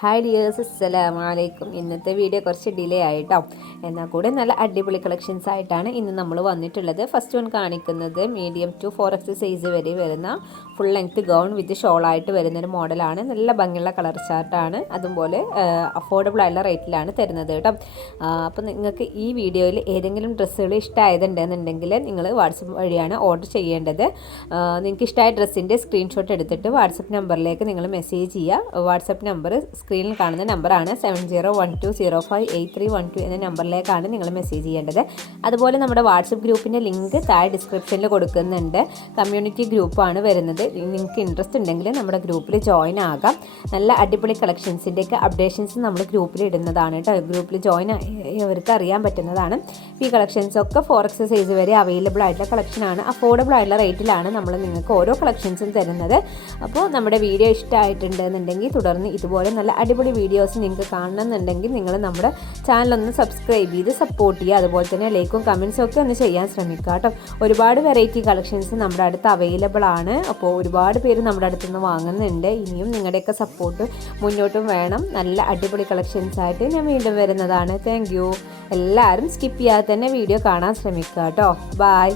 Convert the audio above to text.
Hi dears അസ്സലാമു അലൈക്കും. ഇന്നത്തെ വീഡിയോ കുറച്ച് ഡിലേ ആയിട്ടോ. എന്നാൽ കൂടെ നല്ല അടിപൊളി കളക്ഷൻസ് ആയിട്ടാണ് ഇന്ന് നമ്മൾ വന്നിട്ടുള്ളത്. ഫസ്റ്റ് വൺ കാണിക്കുന്നത് medium to four X size വരെ വരുന്ന ഫുൾ ലെങ്ത് ഗൗൺ വിത്ത് ഷോളായിട്ട് വരുന്നൊരു മോഡലാണ് നല്ല ഭംഗിയുള്ള കളർ ചാർട്ടാണ് അതുപോലെ അഫോർഡബിൾ ആയുള്ള റേറ്റിലാണ് തരുന്നത് കേട്ടോ. അപ്പോൾ നിങ്ങൾക്ക് ഈ വീഡിയോയിൽ ഏതെങ്കിലും ഡ്രസ്സുകൾ ഇഷ്ടമായതുണ്ടെന്നുണ്ടെങ്കിൽ നിങ്ങൾ വാട്സപ്പ് വഴിയാണ് ഓർഡർ ചെയ്യേണ്ടത്. നിങ്ങൾക്ക് ഇഷ്ടമായ ഡ്രസ്സിന്റെ സ്ക്രീൻഷോട്ട് എടുത്തിട്ട് വാട്സപ്പ് നമ്പറിലേക്ക് നിങ്ങൾ മെസ്സേജ് ചെയ്യുക. വാട്സപ്പ് നമ്പർ സ്ക്രീനിൽ കാണുന്ന നമ്പറാണ് seven zero one two zero five eight three one two എന്ന നമ്പറിലേക്കാണ് നിങ്ങൾ മെസ്സേജ് ചെയ്യേണ്ടത്. അതുപോലെ നമ്മുടെ വാട്സപ്പ് ഗ്രൂപ്പിന്റെ ലിങ്ക് താഴെ ഡിസ്ക്രിപ്ഷനിൽ കൊടുക്കുന്നുണ്ട്. കമ്മ്യൂണിറ്റി ഗ്രൂപ്പാണ് വരുന്നത്. നിങ്ങൾക്ക് ഇൻട്രസ്റ്റ് ഉണ്ടെങ്കിൽ നമ്മുടെ ഗ്രൂപ്പിൽ ജോയിൻ ആകാം. നല്ല അടിപൊളി കളക്ഷൻസിന്റെയൊക്കെ അപ്ഡേഷൻസ് നമ്മൾ ഗ്രൂപ്പിൽ ഇടുന്നതാണ് കേട്ടോ ഗ്രൂപ്പിൽ ജോയിൻ ഇവർക്ക് അറിയാൻ പറ്റുന്നതാണ്. ഈ കളക്ഷൻസൊക്കെ ഫോർ എക്സ് സൈസ് വരെ അവൈലബിൾ ആയിട്ടുള്ള കളക്ഷനാണ് അഫോർഡബിൾ ആയിട്ടുള്ള റേറ്റിലാണ് നമ്മൾ നിങ്ങൾക്ക് ഓരോ കളക്ഷൻസും തരുന്നത്. അപ്പോൾ നമ്മുടെ വീഡിയോ ഇഷ്ടമായിട്ടുണ്ടെന്നുണ്ടെങ്കിൽ തുടർന്ന് ഇതുപോലെ നല്ല അടിപൊളി വീഡിയോസ് നിങ്ങൾക്ക് കാണണമെന്നുണ്ടെങ്കിൽ നിങ്ങൾ നമ്മുടെ ചാനലൊന്ന് സബ്സ്ക്രൈബ് ചെയ്ത് സപ്പോർട്ട് ചെയ്യുക. അതുപോലെ തന്നെ ലൈക്കും കമൻസും ഒക്കെ ഒന്ന് ചെയ്യാൻ ശ്രമിക്കുക കേട്ടോ. ഒരുപാട് വെറൈറ്റി കളക്ഷൻസ് നമ്മുടെ അടുത്ത് അവൈലബിൾ ആണ്. അപ്പോൾ ഒരുപാട് പേര് നമ്മുടെ അടുത്തുനിന്ന് വാങ്ങുന്നുണ്ട്. ഇനിയും നിങ്ങളുടെയൊക്കെ സപ്പോർട്ട് മുന്നോട്ടും വേണം. നല്ല അടിപൊളി കളക്ഷൻസ് ആയിട്ട് ഞാൻ വീണ്ടും വരുന്നതാണ്. താങ്ക് എല്ലാവരും സ്കിപ്പ് ചെയ്യാതെ തന്നെ വീഡിയോ കാണാൻ ശ്രമിക്കുക കേട്ടോ. ബായ്